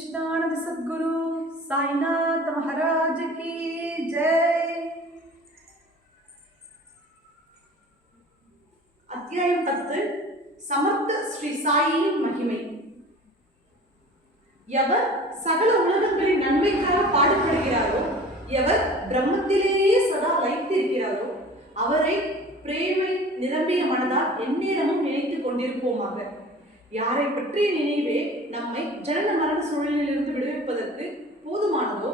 सच्चिदानंद सद्गुरु साईनाथ महाराज की जय। அத்தியாயம் 10 சமர்த்த ஸ்ரீ சாயின் மகிமை. எவர் சகல உலகங்களின் நன்மைக்காக பாடுபடுகிறாரோ, எவர் பிரம்மத்திலேயே சதா லைத்திருக்கிறாரோ, அவரை பிரேமை நிரம்பிய மனதால் எந்நேரமும் நினைத்துக் கொண்டிருப்போமாக. யாரை பற்றிய நினைவே நம்மை ஜனன மரண சூழலிலிருந்து விடுவிப்பதற்கு போதுமானதோ,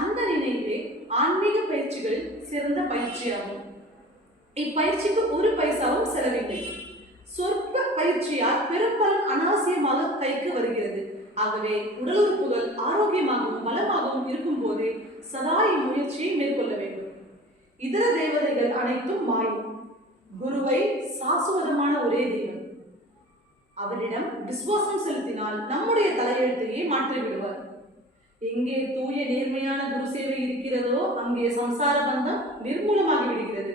அந்த நினைவே ஆன்மீக பயிற்சிகளில் சிறந்த பயிற்சியாகும். இப்பயிற்சிக்கு ஒரு பைசாவும் செலவில்லை. சொற்ப பயிற்சியால் பெரும்பலன் அனாவசியமாக கைக்கு வருகிறது. ஆகவே உடல் உறுப்புகள் ஆரோக்கியமாகவும் பலமாகவும் இருக்கும் போது சதா இம்முயற்சியை மேற்கொள்ள வேண்டும். இதர தேவதைகள் அனைத்தும் மாயும். குருவை சாசுவதமான ஒரே தெய்வம். அவரிடம் விசுவாசம் செலுத்தினால் நம்முடைய தலையெழுத்தையே மாற்றிவிடுவார். எங்கே தூய நேர்மையான குரு சேவை இருக்கிறதோ, அங்கே சம்சார பந்தம் நிர்மூலமாகி விடுகிறது.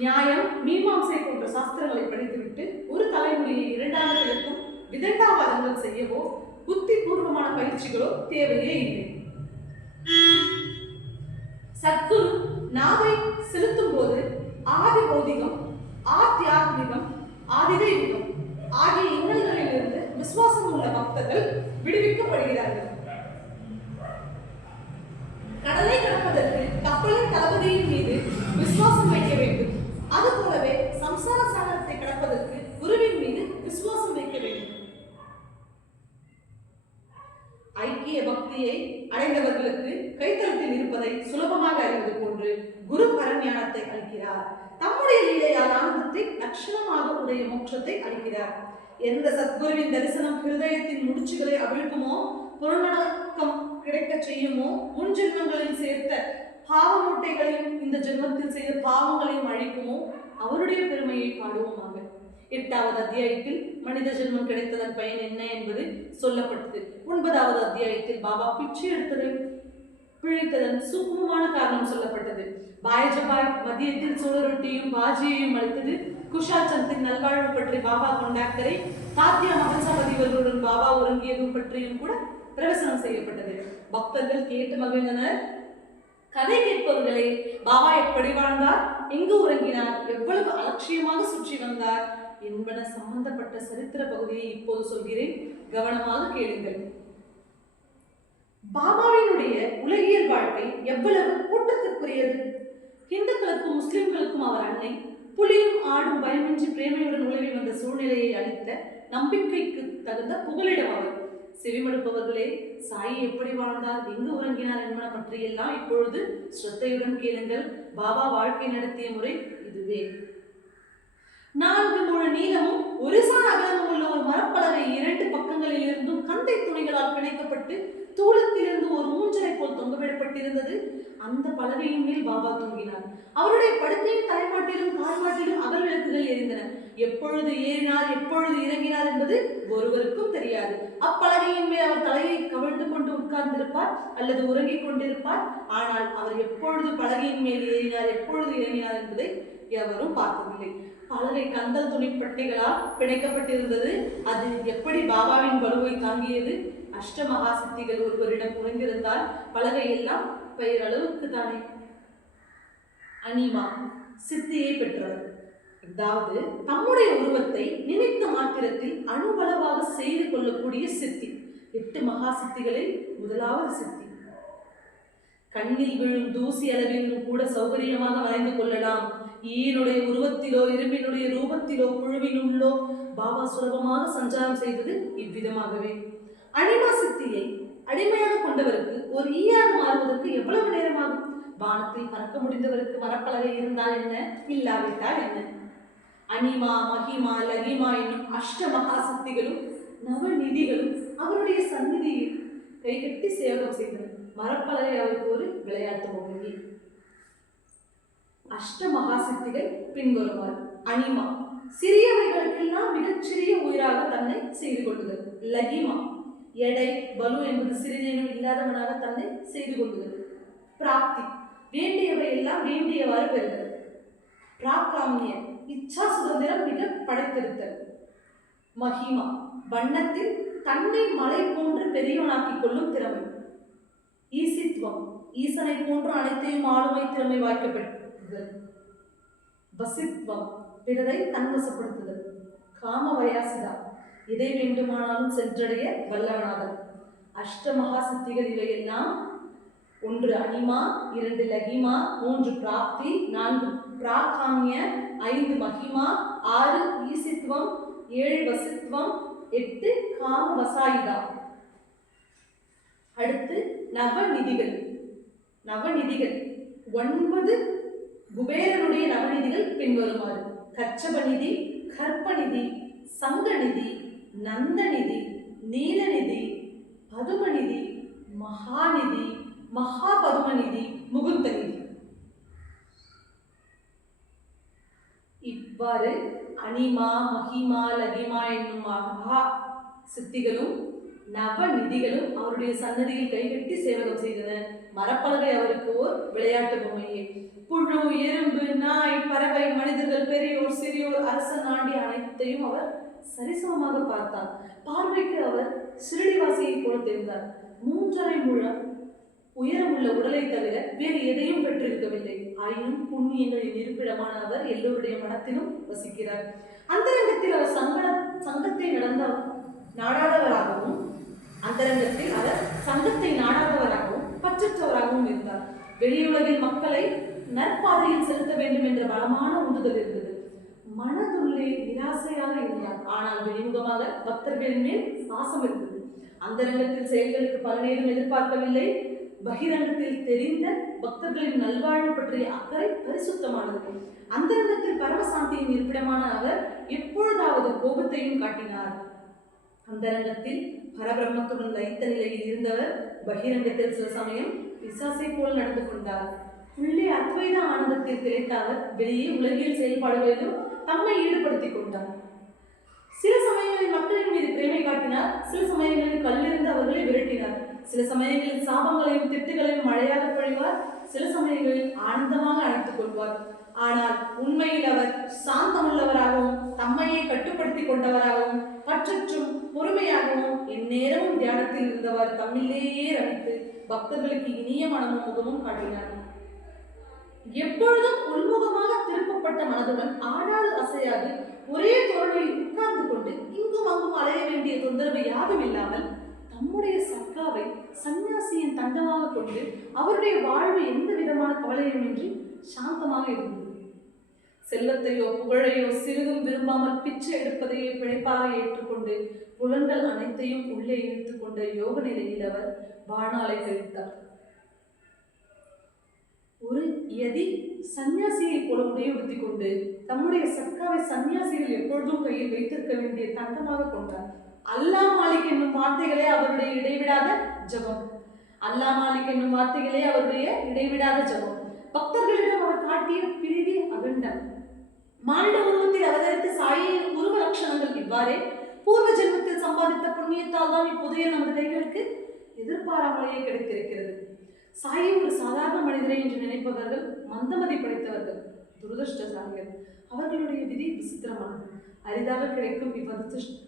நியாயம், மீமாம்சை போன்ற சாஸ்திரங்களை படித்துவிட்டு ஒரு தலைமுறையை இரண்டாவதற்கும் விதண்டாவாதங்கள் செய்யவோ புத்தி பூர்வமான பயிற்சிகளோ தேவையே இல்லை. சத்குரு நாவை செலுத்தும் போது ஆதி பௌதிகம், ஆத்தியாத்மிகம், ஆதிதெய்வீகம் ஆகிய இன்னல்களிலிருந்து விசுவாசம் உள்ள பக்தர்கள் விடுவிக்கப்படுகிறார்கள். கடலை கடப்பதற்கு கப்பலின் தளபதியின் மீது விசுவாசம் வைக்க வேண்டும். அதுபோலவே சம்சார சாகரத்தை கடப்பதற்கு குருவின் மீது விசுவாசம் வைக்க வேண்டும். ஐக்கிய பக்தியை அடைந்தவர்களுக்கு கைத்தளத்தில் இருப்பதை சுலபமாக அறிவது போன்று குரு பரஞானத்தை அளிக்கிறார். தம்முடைய லீலையால் ஆனந்தத்தை லட்சணமாக உடைய மோட்சத்தை அளிக்கிறார். எந்த சத்குருவின் தரிசனம் ஹிருதயத்தின் முடிச்சுகளை அவிழ்க்குமோ, புலனடக்கம் கிடைக்க செய்யுமோ, முன் ஜென்மங்களில் சேர்த்த பாவ மூட்டைகளையும் இந்த ஜென்மத்தில் செய்த பாவங்களையும் அழிக்குமோ, அவருடைய பெருமையை பாடுவோமாக. 8வது அத்தியாயத்தில் மனித ஜென்மம் கிடைத்ததன் பயன் என்ன என்பது சொல்லப்பட்டது. 9வது அத்தியாயத்தில் பாபா பிச்சை எடுத்ததை பிழைத்ததன் சூக்மமான காரணம் சொல்லப்பட்டது. பாய்ஜபாய் மதியத்தில் சோழ ரொட்டியும் பாஜியையும் அளித்தது. குஷால் சந்தின் நல்வாழ்வு பற்றி பாபா கொண்டாக்டரை, தாத்தியா மகன்சாபதிவர்களுடன் பாபா உறங்கியதும் பற்றியும் கூட பிரவசனம் செய்யப்பட்டது. பக்தர்கள் கேட்டு மகிழ்ந்தனர். கதை கேட்பவர்களை பாபா எப்படி வாழ்ந்தார், எங்கு உறங்கினார், எவ்வளவு அலட்சியமாக சுற்றி வந்தார் என்பன சம்பந்தப்பட்ட சரித்திர பகுதியை இப்போது சொல்கிறேன், கவனமாக கேளுங்கள். பாபாவினுடைய உலகியல் வாழ்க்கை எவ்வளவு கூட்டத்திற்குரியது. இந்துக்களுக்கும் முஸ்லிம்களுக்கும் அவர் அன்னை, புலியும் ஆடும் பயமின்றி பிரேமையுடன் உலகி வந்த சூழ்நிலையை அளித்த நம்பிக்கைக்கு தகுந்த புகலிடம் அவர். செவிமடுப்பவர்களே, சாயி எப்படி வாழ்ந்தார், எங்கு உறங்கினார் என்பன பற்றியெல்லாம் இப்பொழுது ஸ்ரத்தையுடன் கேளுங்கள். பாபா வாழ்க்கை நடத்திய முறை இதுவே. 4 முழ நீளமும் ஒரு சாண அகலமும் உள்ள ஒரு மரப்பலகை 2 பக்கங்களில் இருந்தும் கந்தை துணிகளால் பிணைக்கப்பட்டு தூளத்திலிருந்து ஒரு ஊஞ்சலை போல் தொங்கவிடப்பட்டிருந்தது. அந்த பலகையின் மேல் பாபா தூங்கினார். அவருடைய படுக்கையின் தலைமாட்டிலும் கால்மாட்டிலும் அகல் விளக்குகள் எரிந்தன. எப்பொழுது ஏறினார், எப்பொழுது இறங்கினார் என்பது ஒருவருக்கும் தெரியாது. அப்பலகையின் மேல் அவர் தலையை கவிழ்ந்து கொண்டு உட்கார்ந்திருப்பார் அல்லது உறங்கிக் கொண்டிருப்பார். ஆனால் அவர் எப்பொழுது பலகையின் மேல் ஏறினார், எப்பொழுது இறங்கினார் என்பதை எவரும் பார்த்ததில்லை. பலகை கந்தல் துணிப்பட்டைகளால் பிணைக்கப்பட்டிருந்தது. அது எப்படி பாபாவின் வலுவை தாங்கியது? அஷ்டமகா சித்திகள் ஒருவரிடம் உறங்கிருந்தால் பலகை எல்லாம் பெயரளவுக்கு தானே. அனிமா சித்தியை பெற்றவர், அதாவது தம்முடைய உருவத்தை நினைத்த மாத்திரத்தில் அணுவளவாக செய்து கொள்ளக்கூடிய சித்தி. 8 மகா சித்திகளில் முதலாவது சித்தி. கண்ணில் விழும் தூசி அளவிலும் கூட சௌகரியமாக வரைந்து கொள்ளலாம். ஈனுடைய உருவத்திலோ இரும்பினுடைய ரூபத்திலோ புழுவினுள்ளோ பாபா சுலபமாக சஞ்சாரம் செய்தது இவ்விதமாகவே. அனிமா சித்தியை அடிமையாக கொண்டவருக்கு ஒரு ஈயாக மாறுவதற்கு எவ்வளவு நேரமாகும்? வானத்தில் பறக்க முடிந்தவருக்கு மரப்பலகை இருந்தால் என்ன, இல்லாவிட்டால் என்ன? அனிமா, மகிமா, லகிமா என்னும் அஷ்ட மகா சக்திகளும் நவநிதிகளும் அவருடைய சந்நிதியில் கைகட்டி சேவகம் செய்தனர். மரப்பலகை அவருக்கு ஒரு விளையாட்டு பொம்மை. அஷ்ட மகா சக்திகள் பின்வருமாறு. அனிமா சிறியவைகளுக்கெல்லாம் மிகச்சிறிய உயிராக தன்னை செய்து கொள்ளுதல். லகிமா எடை பலு என்பது சிறிதேனும் இல்லாதவனாக தன்னை செய்து கொள்ளுதல். பிராப்தி வேண்டியவை எல்லாம் வேண்டியவாறு பெறுதல். பிராகாமிய இச்சா சுதந்திரம் மிக படைத்திருத்தல். மகிமா வண்ணத்தில் தன்னை மலை போன்று பெரியவனாக்கிக் கொள்ளும் திறமை. ஈசித்துவம், ஈசனை போன்று அனைத்தையும் ஆளுமை திறமை வாய்க்கப்படுதல். வசித்துவம், பிறரை தன்வசப்படுத்துதல். காமவயாசிதா, எதை வேண்டுமானாலும் சென்றடைய வல்லவனாதல். அஷ்டமகா சித்திகள் இவையெல்லாம்: 1 அனிமா, 2 லகிமா, 3 பிராப்தி, 4 பிராகாமிய, 5 மகிமா, 6 ஈசித்துவம், 7 வசித்துவம், 8 காம வசாயிதா. அடுத்து நவநிதிகள். நவநிதிகள் 9 குபேரனுடைய நவநிதிகள் பின்வருமாறு: கச்சபநிதி, கற்பநிதி, சங்கநிதி, நந்தநிதி, நீலநிதி, பதுமநிதி, மகாநிதி, மகாபதுமநிதி, முகுந்தநிதி. இவ்வாறு அனிமா, மகிமா, லகிமா என்னும் மகா சித்திகளும் நவநிதிகளும் அவருடைய சன்னதியில் கைகட்டி சேவகம் செய்தன. மரப்பலகை அவருக்கு ஓர் விளையாட்டு பொம்மையே. புழு, எறும்பு, நாய், பறவை, மனிதர்கள், பெரியோர், சிறியோர், அரசன், ஆண்டி அனைத்தையும் அவர் சரிசமமாக பார்த்தார். பார்வைக்கு அவர் சிறுடிவாசியை போல தெரிந்தார். 3½ முழம் உயரமுள்ள உடலை தவிர வேறு எதையும் பெற்றிருக்கவில்லை. ஆயினும் புண்ணியங்களின் இருப்பிடமான அவர் எல்லோருடைய மனத்திலும் வசிக்கிறார். அந்தரங்கத்தில் அவர் சங்கத்தை நாடாதவராகவும் பற்றற்றவராகவும் இருந்தார். வெளியுலகில் மக்களை நற்பாதையில் செலுத்த வேண்டும் என்ற பலமான உந்துதல் இருந்தது. மனதுள்ளே நிராசையாக இருந்தார். ஆனால் வெளிமுகமாக பக்தர்களின் மேல் பாசம் இருந்தது. அந்தரங்கத்தில் செயல்களுக்கு பலனேதும் எதிர்பார்க்கவில்லை. பகிரங்கத்தில் தெரிந்த பக்தர்களின் நல்வாழ்வு பற்றிய அக்கறை பரிசுத்தமானது. அந்தரங்கத்தில் பரமசாந்தியின் இருப்பிடமான அவர் எப்பொழுதாவது கோபத்தையும் காட்டினார். அந்தரங்கத்தில் பரபிரம்மத்துடன் லைத்த நிலையில் இருந்தவர் பகிரங்கத்தில் சில சமயம் பிசாசை போல் நடந்து கொண்டார். உள்ளே அத்வைத ஆனந்தத்தில் திளைத்த அவர் வெளியே உலகியல் செயல்பாடுகளிலும் தம்மை ஈடுபடுத்திக் கொண்டார். சில சமயங்களில் மக்களின் மீது பிரேமை காட்டினார். சில சமயங்களில் கல்லிருந்து அவர்களை விரட்டினார். சில சமயங்களில் சாபங்களையும் திட்டுகளையும் மழையாக பொழிவார். சில சமயங்களில் ஆனந்தமாக அணைத்துக் கொள்வார். ஆனால் உண்மையில் அவர் சாந்தமுள்ளவராகவும் தம்மையை கட்டுப்படுத்திக் கொண்டவராகவும் பற்றற்றும் பொறுமையாகவும் எந்நேரமும் தியானத்தில் இருந்தவர் தம்மிலேயே ரமித்து பக்தர்களுக்கு இனிய மனமும் முகமும் காட்டினார். எப்பொழுதும் உள்முகமாக திருப்பப்பட்ட மனதுடன் ஆடாது அசையாது ஒரே தோரணையில் உட்கார்ந்து கொண்டு இங்கும் அங்கும் அலைய வேண்டிய தொந்தரவு யாரும் இல்லாமல் தம்முடைய சர்க்காவை சன்னியாசியின் தண்டமாக கொண்டு அவருடைய வாழ்வு எந்த விதமான கவலையுமின்றி சாந்தமாக இருந்தது. செல்வத்தையோ புகழையோ சிறிதும் விரும்பாமல் பிச்சை எடுப்பதையே பிழைப்பாக ஏற்றுக்கொண்டு புலன்கள் அனைத்தையும் உள்ளே இழுத்துக் கொண்ட யோக நிலையில் அவர் வாழ்நாளை கழித்தார். ஒரு யதி சன்னியாசியை போல உடையுடுத்திக் கொண்டு தம்முடைய சர்க்காவை சன்னியாசிகள் எப்பொழுதும் கையில் வைத்திருக்க வேண்டிய தங்கமாக கொண்டார். அல்லா மாலிக் என்னும் வார்த்தைகளே அவருடைய இடைவிடாத ஜபம். அல்லா மாலிக் என்னும் வார்த்தைகளே அவருடைய இடைவிடாத ஜபம். பக்தர்களிடம் அவர் காட்டிய பிரிவி அகண்டம். மானிட உருவத்தில் அவதரித்த சாயின் உருவ லட்சணங்கள் இவ்வாறே பூர்வ ஜென்மத்தில் சம்பாதித்த புண்ணியத்தால் தான் இப்போதைய நமது கைகளுக்கு எதிர்பாராமலேயே கிடைத்திருக்கிறது. சாயை ஒரு சாதாரண மனிதரை என்று நினைப்பவர்கள் மந்தமதி படைத்தவர்கள், துரதிருஷ்டசாலிகள். அவர்களுடைய விதி விசித்திரமானது. அரிதாக கிடைக்கும்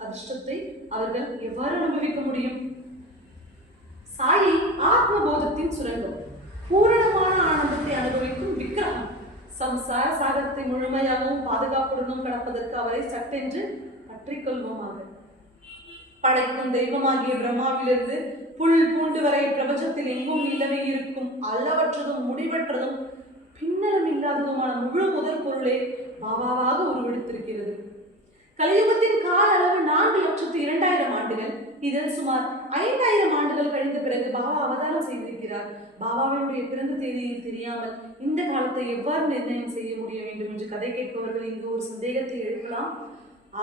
அதிர்ஷ்டத்தை அவர்கள் எவ்வாறு அனுபவிக்க முடியும்? சாயி ஆத்மபோதத்தின் சுரங்கம், பூரணமான ஆனந்தத்தை அனுபவிக்கும் விக்கிரகம். சம்சார சாகரத்தை முழுமையாகவும் பாதுகாப்புடனும் கடப்பதற்கு அவரை சட்டென்று பற்றிக்கொள்வோமாக. படைக்கும் தெய்வமாகிய பிரம்மாவிலிருந்து புல் பூண்டு வரை பிரபஞ்சத்தில் எங்கும் நிலவி இருக்கும் அளவற்றதும் முடிவற்றதும் பின்னலும் இல்லாததுமான முழு முதற் பொருளே பாபாவாக உருவெடுத்திருக்கிறது. கலியுகத்தின் கால அளவு 4,02,000 ஆண்டுகள். இதில் சுமார் 5,000 ஆண்டுகள் கழிந்த பிறகு பாபா அவதாரம் செய்திருக்கிறார். பாபாவினுடைய பிறந்த தேதியில் தெரியாமல் இந்த காலத்தை எவ்வாறு நிர்ணயம் செய்ய முடிய வேண்டும் என்று கதை கேட்பவர்கள் இங்கு ஒரு சந்தேகத்தை எழுப்பலாம்.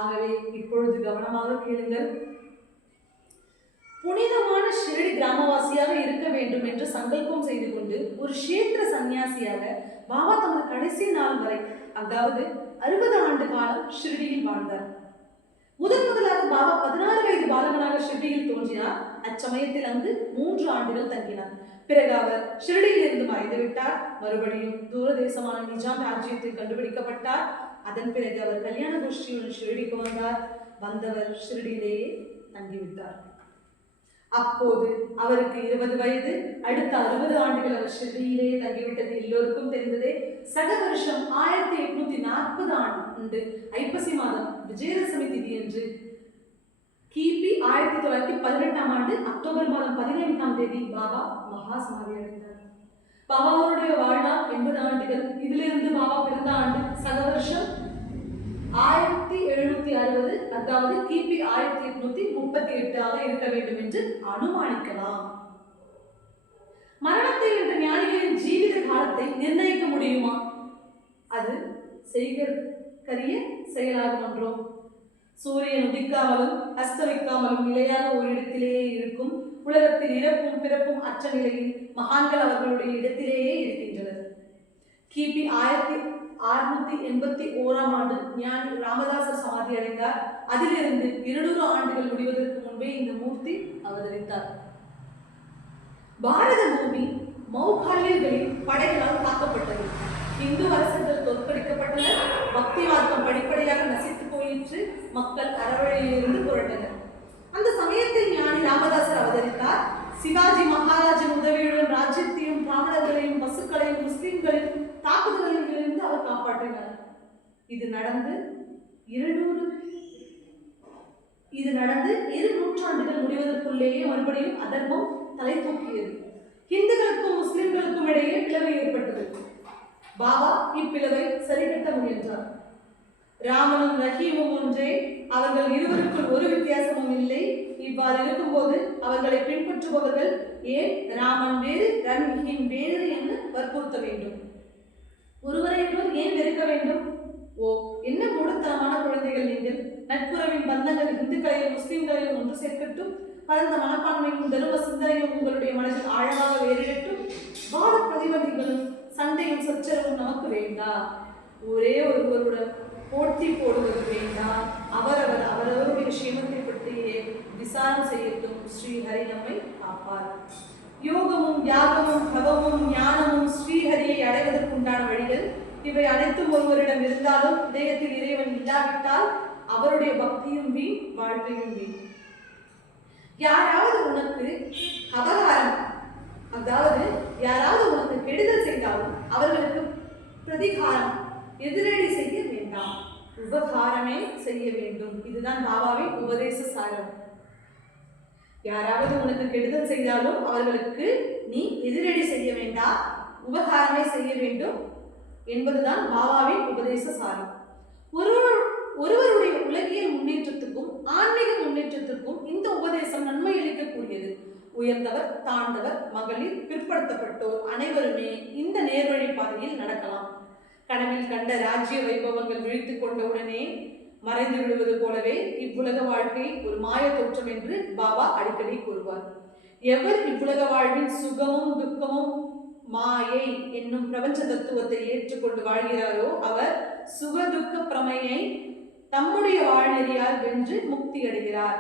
ஆகவே இப்பொழுது கவனமாக கேளுங்கள். புனிதமான ஷிரடி கிராமவாசியாக இருக்க வேண்டும் என்று சங்கல்பம் செய்து கொண்டு ஒரு க்ஷேத்திர சன்னியாசியாக பாபா தமது கடைசி நாள் வரை, அதாவது 60 ஆண்டு காலம் ஷிரடியில் வாழ்ந்தார். முதலாக பாபா 16 வயது பாலகனாக ஷிரடியில் தோன்றினார். அச்சமயத்தில் அங்கு 3 ஆண்டுகள் தங்கினார். பிறகு அவர் ஷிரடியில் இருந்து மறைந்து விட்டார். மறுபடியும் தூரதேசமான நிஜாம் ராஜ்யத்தில் கண்டுபிடிக்கப்பட்டார். அதன் பிறகு அவர் கல்யாண கோஷ்டியுடன் ஷிரடிக்கு வந்தார். வந்தவர் ஷிரடியிலேயே தங்கிவிட்டார். அப்போது அவருக்கு 20 வயது. அடுத்த 60 ஆண்டுகள் அவர் ஷிர்டியிலேயே தங்கிவிட்டது எல்லோருக்கும் தெரிந்ததே. சக வருஷம் 1840 ஆண்டு ஐப்பசி மாதம் விஜயதசமி திதி என்று கிபி 1918 ஆண்டு அக்டோபர் மாதம் 15ஆம் தேதி பாபா மகா சமாதி அடைந்தார். பாபாவுடைய வாழ்நாள் 80 ஆண்டுகள். இதிலிருந்து பாபா பிறந்த ஆண்டு சக வருஷம் 1760, அதாவது கிபி 1838 இருக்க வேண்டும் என்று அனுமானிக்கலாம். மரணத்தை வென்ற ஞானிகளின் ஜீவித காலத்தை நிர்ணயிக்க முடியுமா? அது செய்கரிய செயலாகும் ஒன்றோ. சூரியன் உதிக்காமலும் அஸ்தமிக்காமலும் நிலையாக ஒரு இடத்திலேயே இருக்கும். உலகத்தில் இறப்பும் பிறப்பும் அற்ற நிலையில் மகான்கள் அவர்களுடைய இடத்திலேயே இருக்கின்றனர். கிபி 1681 ஆண்டு ஞானி ராமதாசர் சமாதி அடைந்தார். அதிலிருந்து 200 ஆண்டுகள் முடிவதற்கு முன்பே இந்த மூர்த்தி அவதரித்தார். பாரத பூமி மௌகாலியர்களின் படைகளால் தாக்கப்பட்டது. இந்து அரசர்கள் தோற்கடிக்கப்பட்டனர். பக்தி மார்க்கம் படிப்படியாக நசித்து போயிற்று. மக்கள் அறவழியிலிருந்து புரட்டனர். அந்த சமயத்தில் ஞானி ராமதாசர் அவதரித்தார். சிவாஜி மகாராஜின் உதவியுடன் ராஜ்யத்தையும் பிராமணர்களையும் பசுக்களையும் முஸ்லிம்களின் தாக்குதல்களிலிருந்து அவர் காப்பாற்றினார். இது நடந்து 2 நூற்றாண்டுகள் முடிவதற்குள்ளேயே மறுபடியும் அதர்மம் தலை தூக்கியது. இந்துக்களுக்கும் முஸ்லிம்களுக்கும் இடையே பிளவு ஏற்பட்டது. பாபா இப்பிளவை சரிகட்ட முயன்றார். ராமனும் ரஹீமும் ஒன்றே, அவர்கள் இருவருக்குள் ஒரு வித்தியாசமும் இல்லை. இவ்வாறு இருக்கும்போது அவர்களை பின்பற்றுபவர்கள் ஏன் ராமன் வேறு ரஹீம் வேறு என்று வற்புறுத்த வேண்டும்? ஒருவரை ஒருவர் ஏன் வெறுக்க வேண்டும்? ஓ, என்ன மூடத்தனமான குழந்தைகள் நீங்கள்! நட்புறவின் பந்தங்கள் இந்துக்களையும் முஸ்லிம்களையும் ஒன்று சேர்க்கட்டும். பரந்த மனப்பான்மையும் தரும சிந்தனையும் உங்களுடைய மனதில் ஆழமாக வேறிடட்டும். வாத பிரதிபலிகளும் சண்டையும் சச்சரவும் நமக்கு வேண்டாம். ஒரே ஒருவருடன் போட்டி போடுவது வேண்டாம். அவரவருடைய விஷயத்தை பற்றியே விசாரம் செய்யட்டும். ஸ்ரீஹரி நம்மை காப்பார். யோகமும் யாகமும் தவமும் ஞானமும் ஸ்ரீஹரியை அடைவதற்குண்டான வழிகள். இவை அனைத்தும் ஒருவரிடம் இருந்தாலும் இதயத்தில் இறைவன் இல்லாவிட்டால் அவருடைய பக்தியும் வீண், வாழ்க்கையும் வீண். யாராவது உனக்கு அபகாரம், அதாவது யாராவது உனக்கு கெடுதல் செய்தாலும் அவர்களுக்கு பிரதிகாரம், எதிரடி செய்ய வேண்டாம். உபகாரமே செய்ய வேண்டும். இதுதான் பாபாவின் உபதேச சாரம். யாராவது உனக்கு கெடுதல் செய்தாலும் அவர்களுக்கு நீ எதிரடி செய்ய வேண்டாம், உபகாரமே செய்ய வேண்டும் என்பதுதான் பாபாவின் உபதேச சாரம். ஒருவருடைய உலகியல் முன்னேற்றத்துக்கும் ஆன்மீக முன்னேற்றத்திற்கும் இந்த உபதேசம் நன்மை அளிக்கக்கூடியது. உயர்ந்தவர், தாழ்ந்தவர், மகளிர், பிற்படுத்தப்பட்டோர் அனைவருமே இந்த நேர்வழி பாதையில் நடக்கலாம். கனவில் கண்ட ராஜ்ய வைபவங்கள் விழித்துக் கொண்டவுடனே மறைந்து விடுவது போலவே இவ்வுலக வாழ்க்கை ஒரு மாய தோற்றம் என்று பாபா அடிக்கடி கூறுவார். எவர் இவ்வுலக வாழ்வின் சுகமும் துக்கமும் மாயை என்னும் பிரபஞ்ச தத்துவத்தை ஏற்றுக்கொண்டு வாழ்கிறாரோ அவர் சுகதுக்க பிரமையை தம்முடைய வாழ்நெறியால் வென்று முக்தி அடைகிறார்.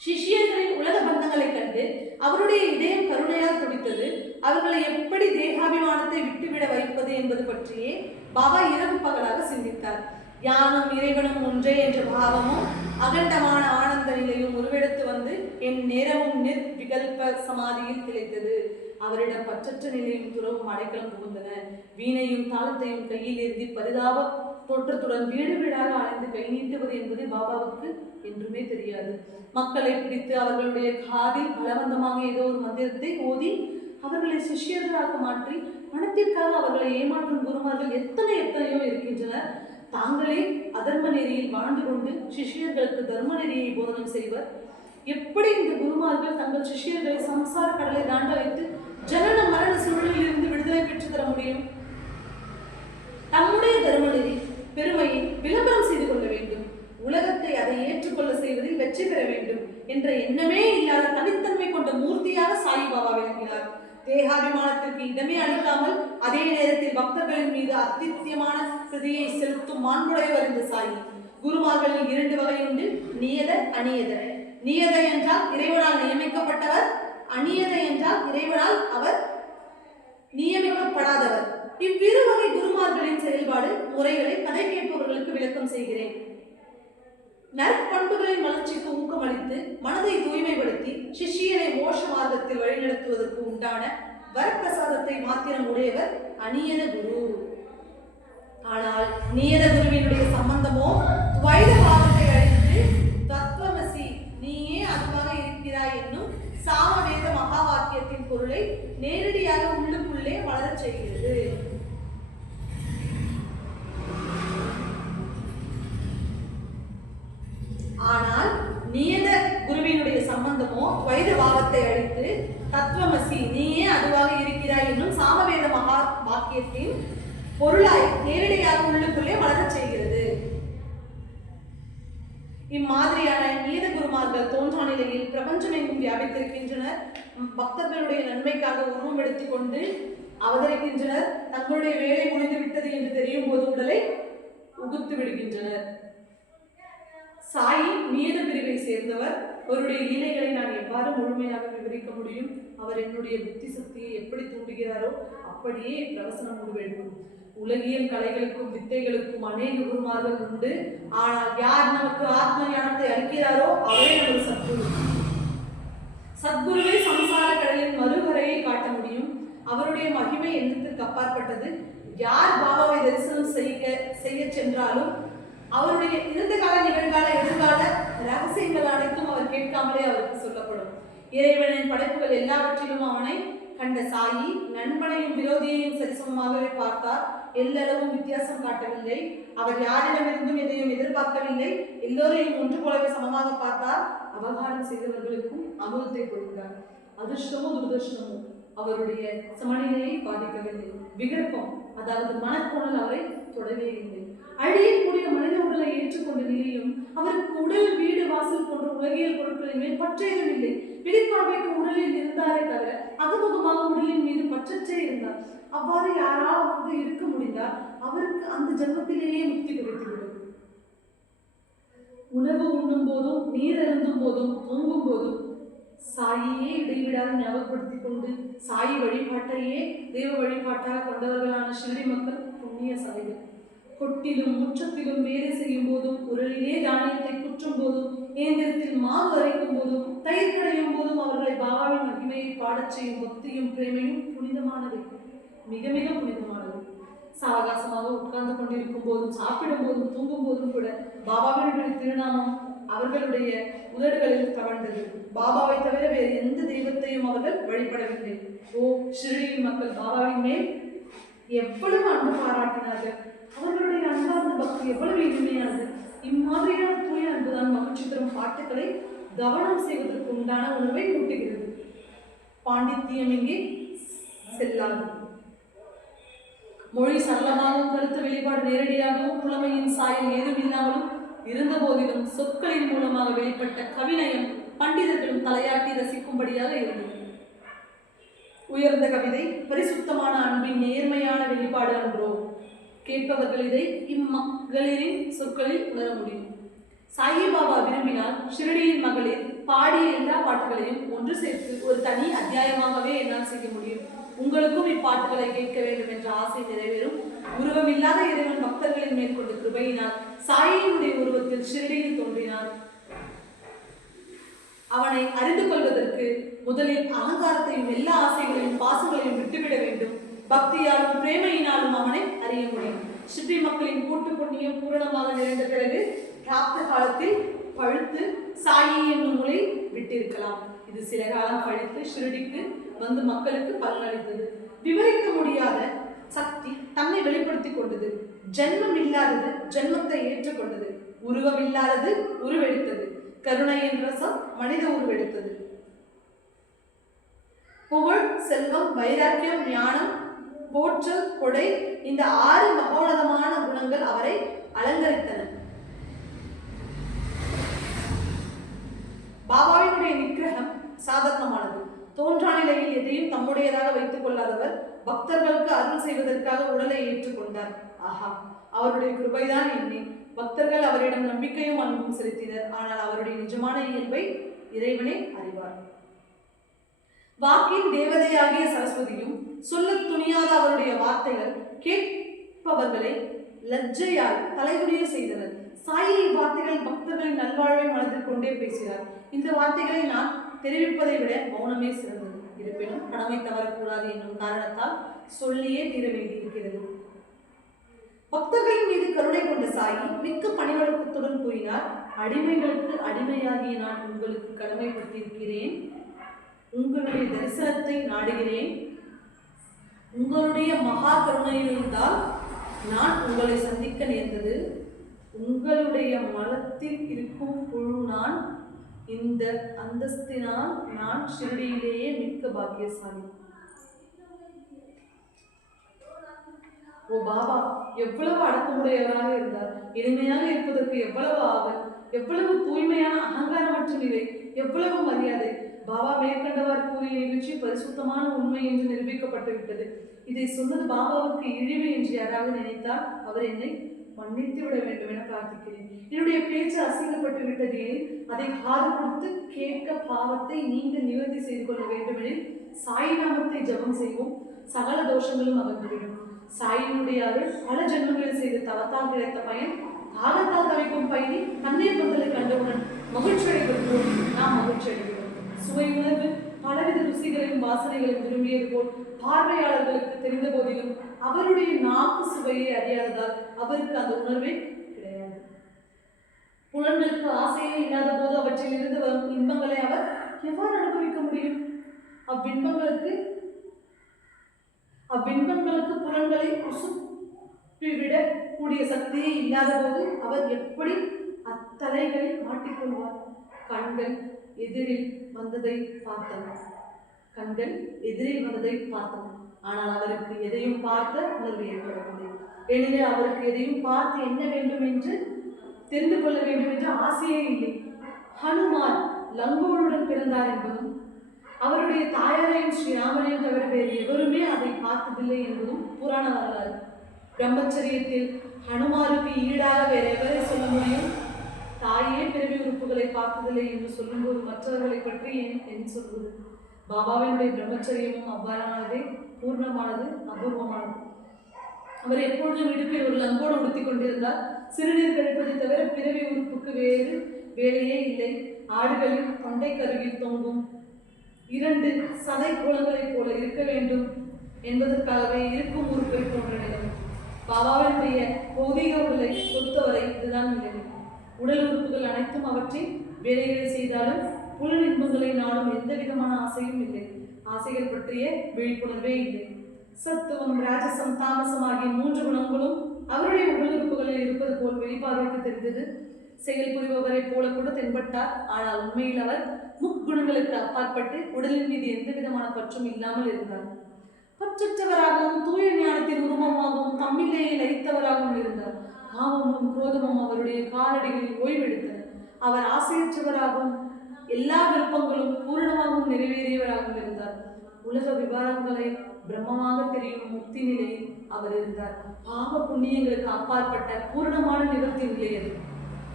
சிஷ்யர்களின் உலக பந்தங்களை கண்டு அவருடைய இதயம் கருணையால் துடித்தது. அவர்களை எப்படி தேகாபிமானத்தை விட்டுவிட வைப்பது என்பது பற்றியே பாபா இரவு பகலாக சிந்தித்தார். யானும் இறைவனும் ஒன்றே என்ற பாவமும் அகண்டமான ஆனந்த நிலையும் உருவெடுத்து வந்து என் நேரமும் நிர்விகல்ப சமாதியில் திளைத்தது. அவரிடம் பற்றற்ற நிலையும் துறவும் அடைக்கலம் புகுந்தன. வீணையும் தாளத்தையும் கையில் ஏந்தி பரிதாப தோற்றத்துடன் வீடு வீடாக அலைந்து கை நீட்டுவது என்பது பாபாவுக்கு என்றுமே தெரியாது. மக்களை பிடித்து அவர்களுடைய காதில் பலவந்தமாக ஏதோ ஒரு மந்திரத்தை ஓதி அவர்களை சிஷ்யர்களாக மாற்றி பணத்திற்காக அவர்களை ஏமாற்றும் குருமார்கள் எத்தனையோ இருக்கின்றனர். தாங்களே அதர்ம நெறியில் வாழ்ந்து கொண்டு சிஷ்யர்களுக்கு தர்ம நெறியை போதனம் செய்வர். எப்படி இந்த குருமார்கள் தங்கள் சிஷ்யர்களை சம்சார கடலை தாண்ட வைத்து ஜனன மரண சூழலில் இருந்து விடுதலை பெற்று தர முடியும்? தம்முடைய தர்ம நெறி பெருமையை விளம்பரம் செய்து கொள்ள வேண்டும், உலகத்தை அதை ஏற்றுக்கொள்ள செய்வதில் வெற்றி பெற வேண்டும் என்ற எண்ணமே இல்லாத தனித்தன்மை கொண்ட மூர்த்தியாக சாயிபாபா விளங்கினார். தேகாபிமானத்திற்கு இடமே அளிக்காமல் அதே நேரத்தில் பக்தர்களின் மீது அத்தியமான பிரதியை செலுத்தும் மாண்புடையவர் இந்த சாயி. குருமார்களில் 2 வகை உண்டு, நியத, அநியத. நியத என்றால் இறைவனால் நியமிக்கப்பட்டவர், அநியத என்றால் இறைவனால் அவர் நியமிக்கப்படாதவர். இவ்விரு வகை குருமார்களின் செயல்பாடு முறைகளை கதை கேட்பவர்களுக்கு விளக்கம் செய்கிறேன். நற்பண்புகளின் வளர்ச்சிக்கு ஊக்கமளித்து மனதை தூய்மைப்படுத்தி சிஷியனை மோட்ச மார்க்கத்தில் வழிநடத்துவதற்கு உண்டான வரப்பிரசாதத்தை மாத்திரம் உடையவர் அநியத குரு. ஆனால் நியத குருவினுடைய சம்பந்தமோ துவைத பாவத்தை அழித்து தத்துவமசி நீயே அதுவாக இருக்கிறாய் என்னும் சாமவேத மகா வாக்கியத்தின் பொருளை நேரடியாக உள்ளுக்குள்ளே வளரச் செய்கிறது. ஆனால் நியத குருவினுடைய சம்பந்தமோ துவைத பாவத்தை அழித்து தத்துவமசி நீயே அதுவாக இருக்கிறாய் என்னும் சாமவேத மகா வாக்கியத்தின் பொருளாய் நேரடியாக உள்ளுக்குள்ளே வளரச் செய்கிறது. இம்மாதிரியான நீத குருமார்கள் தோன்றா நிலையில் பிரபஞ்சமெங்கும் வியாபித்திருக்கின்றனர். பக்தர்களுடைய நன்மைக்காக உருவம் எடுத்துக் கொண்டு அவதரிக்கின்றனர். தங்களுடைய வேலை முடிந்து விட்டது என்று தெரியும் போது உடலை உகுத்து விடுகின்றனர். சாயி நீத பிரிவை சேர்ந்தவர். அவருடைய லீலைகளை நான் எவ்வாறு முழுமையாக விவரிக்க முடியும்? அவர் என்னுடைய புத்தி சக்தியை எப்படி தூண்டுகிறாரோ அப்படியே பிரவசனம் முடிவெடுக்கும். உலகியல் கலைகளுக்கும் வித்தைகளுக்கும் அநேக குருமார்கள் உண்டு. ஆனால் யார் நமக்கு ஆத்ம ஞானத்தை அளிக்கிறாரோ அவரே நமது சத்குரு. சத்குருவை சம்சார கடலின் மறுகரையை காட்ட முடியும். அவருடைய மகிமை எண்ணத்திற்கு அப்பாற்பட்டது. யார் பாபாவை தரிசனம் செய்ய சென்றாலும் அவருடைய இறந்த கால நிகழ்கால எதிர்கால ரகசியங்கள் அனைத்தும் அவர் கேட்காமலே அவருக்கு சொல்லப்படும். இறைவனின் படைப்புகள் எல்லாவற்றிலும் அவனை கண்ட சாயி நண்பனையும் விரோதியையும் சரிசமமாகவே பார்த்தார். எல்லளவும் வித்தியாசம் காட்டவில்லை. அவர் யாரிடமிருந்தும் எதையும் எதிர்பார்க்கவில்லை. எல்லோரையும் ஒன்று போலவே சமமாக பார்த்தார். அபகாரம் செய்தவர்களுக்கும் அமுதத்தை கொடுத்தார். அதிர்ஷ்டமோ துரதிருஷ்டமோ அவருடைய சமநிலையை பாதிக்கவில்லை. விகற்பம் அதாவது மனக்கோணல் அவரை தொடவே இல்லை. அழியக்கூடிய மனித உடலை ஏற்றுக்கொண்ட நிலையும் அவருக்கு உடல் வீடு வாசல் போன்ற உலகியல் பொருட்களின் மேல் பற்றேதும் இல்லை. வெளிப்பார்வைக்கு உடலில் இருந்தாரே தவிர அகமுகமாக உடலின் மீது பற்றற்றே இருந்தார். அவ்வாறு யாராவது இருக்க முடிந்தால் அவருக்கு அந்த ஜன்மத்திலேயே முக்தி கிடைத்துவிடும். உணவு உண்ணும் போதும் நீர் அருந்தும் போதும் தூங்கும் போதும் சாயியே இடைவிடாது ஞாபகப்படுத்திக் கொண்டு சாயி வழிபாட்டையே தெய்வ வழிபாட்டாக கொண்டவர்களான ஷிரடி மக்கள் புண்ணிய சாய்கள். கொட்டிலும் முற்றத்திலும் வேலை செய்யும் போதும் உரலிலே தானியத்தை குற்றும் போதும் இயந்திரத்தில் மாவு அரைக்கும் போதும் தயிர் கடையும் போதும் அவர்களை பாபாவின் மகிமையை பாடச் செய்யும் பக்தியும் பிரேமையும் புனிதமானவை, மிக மிக புனிதமானவை. சாவகாசமாக உட்கார்ந்து கொண்டிருக்கும் போதும் சாப்பிடும் போதும் தூங்கும் போதும் கூட பாபாவினுடைய திருநாமம் அவர்களுடைய உதடுகளில் தவழ்ந்தது. பாபாவை தவிர வேறு எந்த தெய்வத்தையும் அவர்கள் வழிபடவில்லை. ஓ ஷிரடியின் மக்கள் பாபாவின் மேல் எவ்வளவு அன்பு பாராட்டினார்கள். அவர்களுடைய அன்பார்ந்த பக்தி எவ்வளவு இனிமையானது. இம்மாதிரியான தூய அன்புதான் மகிழ்ச்சி தரும் பாட்டுக்களை கவனம் செய்வதற்கு உண்டான உணவை கூட்டுகிறது. பாண்டித்தியம் இங்கே செல்லாது. மொழி சரளமாகவும் கருத்து வெளிப்பாடு நேரடியாகவும் புலமையின் சாயல் ஏதும் இல்லாமலும் இருந்த போதிலும் சொற்களின் மூலமாக வெளிப்பட்ட கவிநயம் பண்டிதர்களும் தலையாட்டி ரசிக்கும்படியாக இருந்தது. உயர்ந்த கவிதை பரிசுத்தமான அன்பின் நேர்மையான வெளிப்பாடு அன்றோ? கேட்பவர்கள் இதை இம்மகளிரின் சொற்களில் உணர முடியும். சாயிபாபா விரும்பினால் ஷிரடியின் மகளிர் பாடிய எல்லா பாட்டுகளையும் ஒன்று சேர்த்து ஒரு தனி அத்தியாயமாகவே என்னால் செய்ய முடியும். உங்களுக்கும் இப்பாட்டுகளை கேட்க வேண்டும் என்ற ஆசை நிறைவேறும். உருவமில்லாத இறைவன் பக்தர்களின் மேற்கொண்டு கிருபையினால் சாயியினுடைய உருவத்தில் ஷிரடியில் தோன்றினார். அவனை அறிந்து கொள்வதற்கு முதலில் அகங்காரத்தையும் எல்லா ஆசைகளையும் பாசங்களையும் விட்டுவிட வேண்டும். பக்தியாலும் பிரேமையினாலும் அவனை அறிய முடியும். ஷிரடி மக்களின் கூட்டு புண்ணியம் பூரணமாக நிறைந்த பிறகு பிராப்த காலத்தில் பழுத்து சாயி என்னும் முறை விட்டிருக்கலாம். இது சில காலம் கழித்து ஷிரடிக்கு வந்து மக்களுக்கு பலனளித்தது. விவரிக்க முடியாத சக்தி தன்னை வெளிப்படுத்திக் கொண்டது. ஜென்மம் இல்லாதது ஜென்மத்தை ஏற்றுக்கொண்டது. உருவம் இல்லாதது உருவெடுத்தது. கருணை என்ற ரசம் மனித உருவெடுத்தது. புகழ், செல்வம், வைராக்கியம், ஞானம், போற்றல், கொடை இந்த 6 மகோனதமான குணங்கள் அவரை அலங்கரித்தன. பாபாவினுடைய நிக்கிரகம் சாதாரணமானது. தோன்றா நிலையில் எதையும் தம்முடையதாக வைத்துக் கொள்ளாதவர் பக்தர்களுக்கு அருள் செய்வதற்காக உடலை ஏற்றுக்கொண்டார். ஆஹா, அவருடைய கிருபைதான் எண்ணி பக்தர்கள் அவரிடம் நம்பிக்கையும் அன்பும் செலுத்தினர். ஆனால் அவருடைய நிஜமான இயல்பை இறைவனே அறிவார். வாக்கின் தேவதையாகிய சரஸ்வதியும் சொல்ல துணியாத அவருடைய வார்த்தைகள் கேட்பவர்களை லஜ்ஜையால் தலைகுனிய செய்தனர். சாயின் வார்த்தைகள் பக்தர்களின் நல்வாழ்வை மனதில் கொண்டே பேசுகிறார். இந்த வார்த்தைகளை நான் தெரிவிப்பதை விட மௌனமே சிறந்தது. இருப்பினும் கடமை தவறக்கூடாது என்னும் காரணத்தால் சொல்லியே தீர வேண்டியிருக்கிறது. பக்தர்களின் மீது கருணை கொண்ட சாயி மிக்க பணிவழக்கத்துடன் கூறினார், அடிமைகளுக்கு அடிமையாகிய நான் உங்களுக்கு கடமைப்பட்டிருக்கிறேன். உங்களுடைய தரிசனத்தை நாடுகிறேன். உங்களுடைய மகா கருணையிலிருந்தால் நான் உங்களை சந்திக்க நேர்ந்தது. உங்களுடைய மலத்தில் இருக்கும் புழு நான். இந்த அந்தஸ்தினால் நான் ஷிரடியிலேயே மிக்க பாக்கியசாலி. ஓ பாபா எவ்வளவு அடக்கமுடையவராக இருந்தார். இனிமையாக இருப்பதற்கு எவ்வளவு ஆவல், எவ்வளவு தூய்மையான அகங்காரமற்ற நிலை, எவ்வளவு மரியாதை. பாபா மேற்கண்டவாறு கூறிய நிகழ்ச்சி பரிசுத்தமான உண்மை என்று நிரூபிக்கப்பட்டு விட்டது. இதை சொன்னது பாபாவுக்கு இழிவு என்று யாராவது நினைத்தால் அவர் என்னை மன்னித்து விட வேண்டும் என பிரார்த்திக்கிறேன். என்னுடைய பேச்சு அசிங்கப்பட்டு விட்டது எனில் அதை காது கொடுத்து கேட்க பாவத்தை நீங்கள் நிவர்த்தி செய்து கொள்ள வேண்டுமெனில் சாய் நாமத்தை ஜபம் செய்வோம். சகல தோஷங்களும் அகன்றுவிடும். சாயினுடைய அருள் பல ஜென்மங்களில் செய்த தவத்தால் கிடைத்த பயன். தாகத்தால் தவிக்கும் பயணி தண்ணீர் பந்தலை கண்டவுடன் மகிழ்ச்சி அடைவதோடு நாம் மகிழ்ச்சி அடைகிறோம். சுவை உணர்வு பலவித ருசிகளையும் வாசனைகளையும் விரும்பியது போல் பார்வையாளர்களுக்கு தெரிந்த போதிலும் அவருடைய நாக்கு சுவையை அறியாததால் அவருக்கு அந்த உணர்வே கிடையாது. புலன்களுக்கு ஆசையே இல்லாத போது அவற்றில் இருந்து வரும் இன்பங்களை அவர் எவ்வாறு அனுபவிக்க முடியும்? அவ்வின்பங்களுக்கு புலன்களை உசுப்பிவிட கூடிய சக்தியே இல்லாத போது அவர் எப்படி அத்தலைகளில் மாட்டிக்கொள்வார்? கண்கள் எதிரில் வந்ததை பார்த்தன. ஆனால் அவருக்கு எதையும் பார்த்த உணர்வு ஏற்படவில்லை. ஏனெனில் அவருக்கு எதையும் பார்த்து என்ன வேண்டும் என்று தெரிந்து கொள்ள வேண்டும் என்ற ஆசையே இல்லை. ஹனுமான் லங்கோனுடன் பிறந்தார் என்பதும் அவருடைய தாயாரையும் ஸ்ரீராமனையும் தவிர வேறு எவருமே அதை பார்த்ததில்லை என்பதும் புராண வரலாறு. பிரம்மச்சரியத்தில் ஹனுமாருக்கு ஈடாக வேறு எவரை சொல்ல முடியும்? தாயே பிறவி உறுப்புகளை பார்த்ததில்லை என்று சொல்லும்போது மற்றவர்களை பற்றி என் சொல்வது? பாபாவினுடைய பிரம்மச்சரியமும் அவ்வாறானதே, பூர்ணமானது, அபூர்வமானது. அவர் எப்பொழுதும் இடுப்பில் ஒரு லங்கோடு உடுத்தி கொண்டிருந்தார். சிறுநீர் கழிப்பதை தவிர பிறவி உறுப்புக்கு வேறு வேலையே இல்லை. ஆடுகளின் தொண்டை கருவில் தொங்கும் 2 சதை கோலங்களைப் போல இருக்க வேண்டும் என்பதற்காகவே இருக்கும் உறுப்பை போன்ற நிலைமை. பாபாவினுடைய பௌதிக உடலை பொறுத்தவரை இதுதான் நிலைமை. உடல் உறுப்புகள் அனைத்தும் அவற்றின் வேலைகளை செய்தாலும் புலன் இன்பங்களை நாடும் எந்த விதமான ஆசையும் இல்லை. ஆசைகள் பற்றிய விழிப்புணர்வே இல்லை. சத்துவம், ராஜசம், தாமசம் ஆகிய 3 குணங்களும் அவருடைய உடல் உறுப்புகளில் இருப்பது போல் வெளிப்பார்வைக்கு தெரிந்தது. செயல் புரிபவரை போல கூட தென்பட்டார். ஆனால் உண்மையில் அவர் முக்குணங்களுக்கு அப்பாற்பட்டு உடலின் மீது எந்த விதமான பற்றும் இல்லாமல் இருந்தார். பற்றற்றவராகவும் தூய ஞானத்தின் உருவமாகவும் தம்மிலேயே லயித்தவராகவும் இருந்தார். காமமும் குரோதமும் அவருடைய காலடிகளில் ஓய்வெடுத்தன. அவர் ஆசையற்றவராகவும் எல்லா விருப்பங்களும் பூரணமாகவும் நிறைவேறியவராகவும் இருந்தார். உலக விவரங்களை பிரம்மமாக தெரியும் முக்தி நிலையில் அவர் இருந்தார். பாவ புண்ணியங்களுக்கு அப்பாற்பட்ட பூரணமான நிவர்த்தி நிலையது.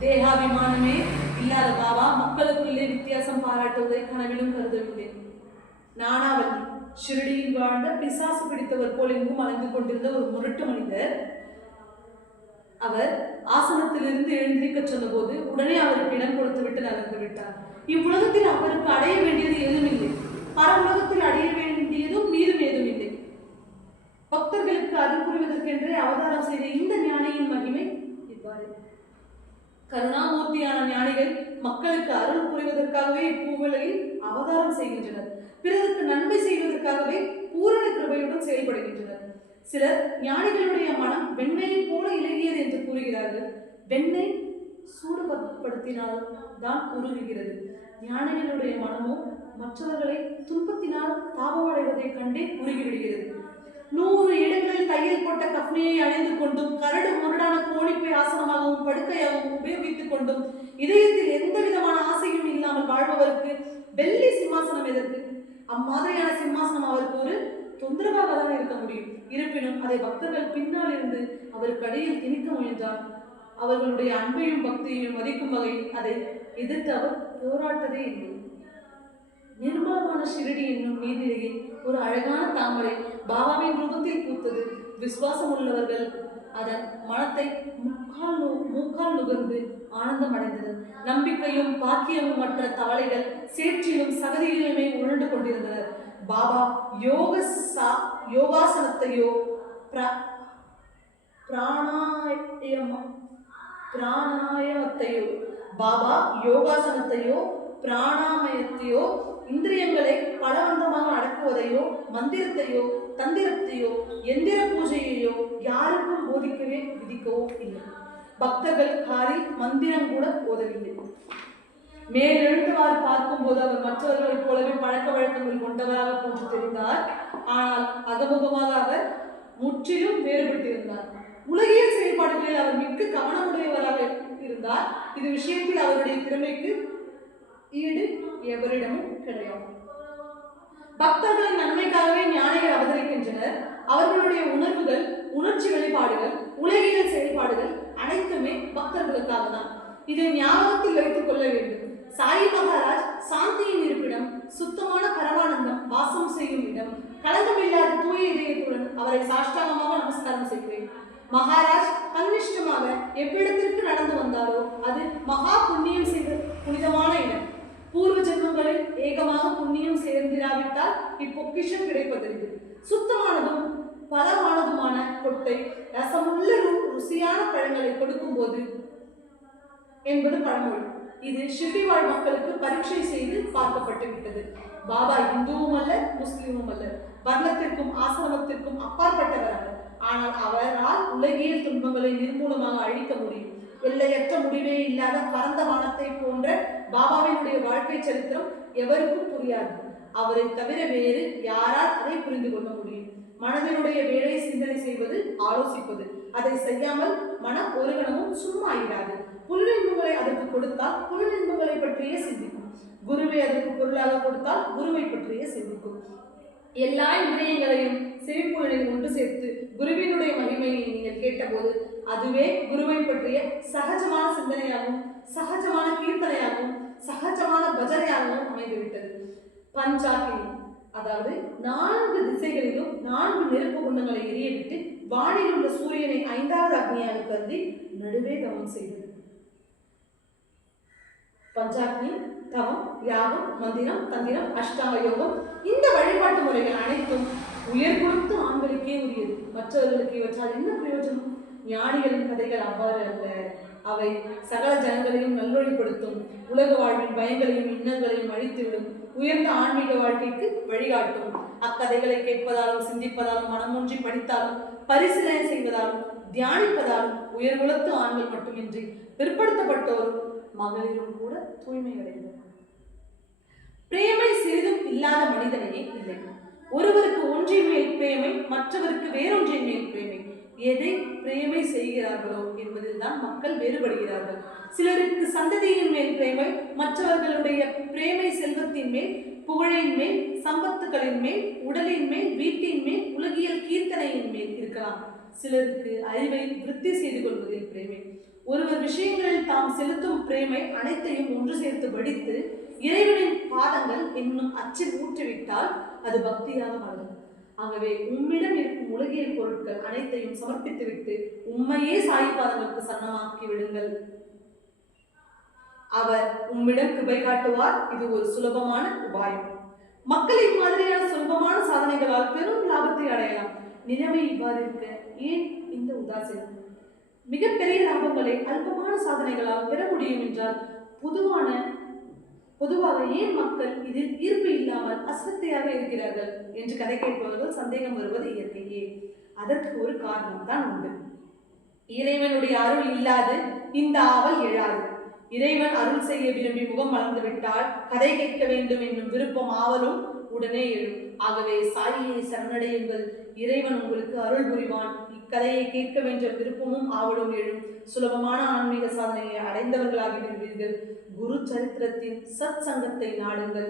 தேகாபிமானமே இல்லாத பாபா மக்களுக்குள்ளே வித்தியாசம் பாராட்டுவதை கனவிலும் கருதவில்லை. நானாவல்லி ஷிரடியில் வாழ்ந்த பிசாசு பிடித்தவர் போல் எங்கும் அலைந்து கொண்டிருந்த ஒரு முரட்டு மனிதர். அவர் ஆசனத்திலிருந்து எழுந்திருக்க சொன்னபோது உடனே அவருக்கு இடம் கொடுத்து விட்டு நகர்ந்து விட்டார். இவ்வுலகத்தில் அவருக்கு அடைய வேண்டியது ஏதும் இல்லை. பரவுலகத்தில் அடைய வேண்டியதும் மீதும் ஏதும் இல்லை. பக்தர்களுக்கு அருள் புரிவதற்கென்றே அவதாரம் செய்த இந்த ஞானியின் மகிமை இவ்வாறு. கருணாமூர்த்தியான ஞானிகள் மக்களுக்கு அருள் புரிவதற்காகவே இப்பூவுலகில் அவதாரம் செய்கின்றனர். பிறருக்கு நன்மை செய்வதற்காகவே பூரண கிருபையுடன் செயல்படுகின்றனர். சிலர் ஞானிகளுடைய மனம் வெண்ணெயை போல இலகியது என்று கூறுகிறார்கள். வெண்ணெய் சூடுபடுத்தினால் தான் உருகுகிறது. ஞானிகளுடைய மனமோ மற்றவர்களை துன்பத்தினால் தாபமடைவதை கண்டே உருகிவிடுகிறது. 100 இடங்களில் தையல் போட்ட கஃனியை அணிந்து கொண்டும் கரடு முரடான கோணிப்பை ஆசனமாகவும் படுக்கையாகவும் உபயோகித்துக் கொண்டும் இதயத்தில் எந்த விதமான ஆசையும் இல்லாமல் வாழ்பவருக்கு வெள்ளி சிம்மாசனம் எதற்கு? அம்மாதிரியான சிம்மாசனம் அவருக்கு ஒரு தொந்தரவாக தான் இருக்க முடியும். இருப்பினும் அதை பக்தர்கள் பின்னால் இருந்து அவருக்கு அடியில் திணிக்க முயன்றார். அவர்களுடைய அன்பையும் பக்தியையும் மதிக்கும் வகையில் அதை எதிர்த்து அவர் போராட்டதே இல்லை. நிர்மலமான ஷிரடி என்னும் நீதியில் ஒரு அழகான தாமரை பாபாவின் ரூபத்தில் பூத்தது. விசுவாசம் உள்ளவர்கள் அதன் மனத்தை மூக்கால் நுகர்ந்து ஆனந்தம் அடைந்தது. நம்பிக்கையும் பாக்கியமும் மற்ற தவளைகள் சேற்றிலும் சகதியிலுமே உருண்டு கொண்டிருந்தனர். பாபா யோகாசனத்தையோ பிராணாயமத்தையோ பிராணாமயத்தையோ இந்திரியங்களை பலவந்தமாக அடக்குவதையோ மந்திரத்தையோ தந்திரத்தையோ எந்திர பூஜையையோ யாருக்கும் போதிக்கவே விதிக்கவோ இல்லை. பக்தர்கள் காலில் மந்திரம் கூட போதவில்லை. மேலெழுந்தவாறு பார்க்கும்போது அவர் மற்றவர்களைப் போலவே பழக்க வழக்கங்கள் கொண்டவராக போன்று தெரிந்தார். ஆனால் அகமுகமாக அவர் முற்றிலும் வேறுபட்டிருந்தார். உலகியல் செயல்பாடுகளில் அவர் மிக்க கவனமுடையவராக இருந்தார். இது விஷயத்தில் அவருடைய திறமைக்கு ஈடு எவரிடமும் கிடையாது. பக்தர்களின் நன்மைக்காகவே ஞானிகள் அவதரிக்கின்றனர். அவர்களுடைய உணர்வுகள், உணர்ச்சி வெளிப்பாடுகள், உலகியல் செயல்பாடுகள் அனைத்துமே பக்தர்களுக்காக தான். இதை ஞாபகத்தில் வைத்துக் கொள்ள வேண்டும். சாயி மகாராஜ் சாந்தியின் இருப்பிடம், சுத்தமான பரமானந்தம் வாசம் செய்யும் இடம். கலங்கமில்லாத தூய இதயத்துடன் அவரை சாஷ்டாங்கமாக நமஸ்காரம் செய்கிறேன். மகாராஜ் தன்னிஷ்டமாக எவ்விடத்திற்கு நடந்து வந்தாரோ அது மகா புண்ணியம் செய்த புனிதமான இடம். பூர்வ ஜென்மங்களில் ஏகமாக புண்ணியம் சேர்ந்திராவிட்டால் இப்பொக்கிஷம் கிடைப்பதில்லை. சுத்தமானதும் பலமானதுமான கொட்டை ரசமுள்ள ருசியான பழங்களை கொடுக்கும் போது என்பது பழமொழி. இது ஷிர்டி வாழ் மக்களுக்கு பரீட்சை செய்து பார்க்கப்பட்டு விட்டது. பாபா இந்துவும் அல்ல, முஸ்லிமும் அல்ல, வர்ணத்திற்கும் ஆசிரமத்திற்கும் அப்பாற்பட்டவர் அல்ல. ஆனால் அவரால் உலகியல் துன்பங்களை நிர்மூலமாக அழிக்க முடியும். எல்லையற்ற முடிவே இல்லாத பரந்த வானத்தை போன்ற பாபாவினுடைய வாழ்க்கை சரித்திரம் எவருக்கும் புரியாது. அவரை தவிர வேறு யாரால் அதை புரிந்து கொள்ள முடியும்? மனதினுடைய வேலை சிந்தனை செய்வது, ஆலோசிப்பது. அதை செய்யாமல் மனம் ஒரு கணமும் சும்மா ஆகிறாது. புல்லின்பங்களை அதற்கு கொடுத்தால் புல்லின்பங்களை பற்றியே சிந்திக்கும். குருவை அதற்கு பொருளாக கொடுத்தால் குருவை பற்றியே சிந்திக்கும். எல்லா இந்திரியங்களையும் செவிப்புலனில் ஒன்று சேர்த்து குருவினுடைய மகிமையை நீங்கள் கேட்டபோது அதுவே குருவை பற்றிய சகஜமான சிந்தனையாகவும் சகஜமான கீர்த்தனையாகவும் சகஜமான பஜனையாகவும் அமைந்துவிட்டது. பஞ்சாகினி, அதாவது 4 திசைகளிலும் 4 நெருப்பு குண்டங்களை எரியவிட்டு வானில் உள்ள சூரியனை 5வது அக்னியாக கருதி நடுவே தவம் செய்தது. பஞ்சாக்னி, தவம், யாகம், மந்திரம், தந்திரம், அஷ்டாங்க யோகம், இந்த வழிபாட்டு முறைகள் அனைத்தும் உயர் கொடுத்து ஆண்களுக்கே உரியது. மற்றவர்களுக்கு இவற்றால் என்ன பிரயோஜனம்? ஞானிகளின் கதைகள் அவ்வாறு அல்ல. அவை சகல ஜனங்களையும் நல்வழிப்படுத்தும். உலக வாழ்வின் பயங்களையும் இன்னங்களையும் அழித்துவிடும். உயர்ந்த ஆன்மீக வாழ்க்கைக்கு வழிகாட்டும். அக்கதைகளை கேட்பதாலும் சிந்திப்பதாலும் மனமொன்றி படித்தாலும் பரிசீலனை செய்வதாலும் தியானிப்பதாலும் உயர்குலத்து ஆண்கள் மட்டுமின்றி பிற்படுத்தப்பட்டோரும் மகளிரும் கூட தூய்மை அடைந்தனர். பிரேமை சிறிதும் இல்லாத மனிதனே இல்லை. ஒருவருக்கு ஒன்றின் மேல் பிரேமை, மற்றவருக்கு வேறொன்றின் மேல் பிரேமை. எதை பிரேமை செய்கிறார்களோ என்பதில் தான் மக்கள் வேறுபடுகிறார்கள். சிலருக்கு சந்ததியின் மேல் பிரேமை, மற்றவர்களுடைய பிரேமை செல்வத்தின் மேல், புகழின் மேல், சம்பத்துகளின் மேல், உடலின் மேல், வீட்டின் மேல், உலகியல் கீர்த்தனையின் மேல் இருக்கலாம். சிலருக்கு அறிவை விருத்தி செய்து கொள்வதில் பிரேமை. ஒருவர் விஷயங்களில் தாம் செலுத்தும் பிரேமை அனைத்தையும் ஒன்று சேர்த்து வடித்து இறைவனின் பாதங்கள் என்னும் அச்சில் ஊற்றிவிட்டால் அது பக்தியாக மாறும். ஆகவே உம்மிடம் இருக்கும் உலகியல் பொருட்கள் அனைத்தையும் சமர்ப்பித்துவிட்டு உம்மையே சாயி பாதங்களுக்கு சன்னமாக்கி விடுங்கள். அவர் உம்மிடம் கிருபை காட்டுவார். இது ஒரு சுலபமான உபாயம். மக்கள் இம்மாதிரியான சுலபமான சாதனைகளால் பெரும் லாபத்தை அடையலாம். நிலைமை இவ்வாறு இருக்க ஏன் இந்த உதாசீனம்? மிகப்பெரிய லாபங்களை அல்பமான சாதனைகளால் பெற முடியும் என்றால் பொதுவாக ஏன் மக்கள் இதில் ஈர்ப்பு இல்லாமல் அஸ்வத்தையாக இருக்கிறார்கள் என்று கதை கேட்பவர்கள் சந்தேகம் வருவது இயற்கையே. அதற்கு ஒரு காரணம் தான் உண்டு. இறைவனுடைய அருள் இல்லாது இந்த ஆவல் எழாது. இறைவன் அருள் செய்ய விரும்பி முகம் மலர்ந்துவிட்டால் கதை கேட்க வேண்டும் என்னும் விருப்பம் ஆவலும் உடனே எழும். ஆகவே சாயியை சரணடையுங்கள், இறைவன் உங்களுக்கு அருள் புரிவான். இக்கதையை கேட்க வேண்டிய விருப்பமும் ஆவலும் எழும். சுலபமான ஆன்மீக சாதனையை அடைந்தவர்களாகி விடுவீர்கள். குரு சரித்திரத்தின் சத் சங்கத்தை நாடுங்கள்.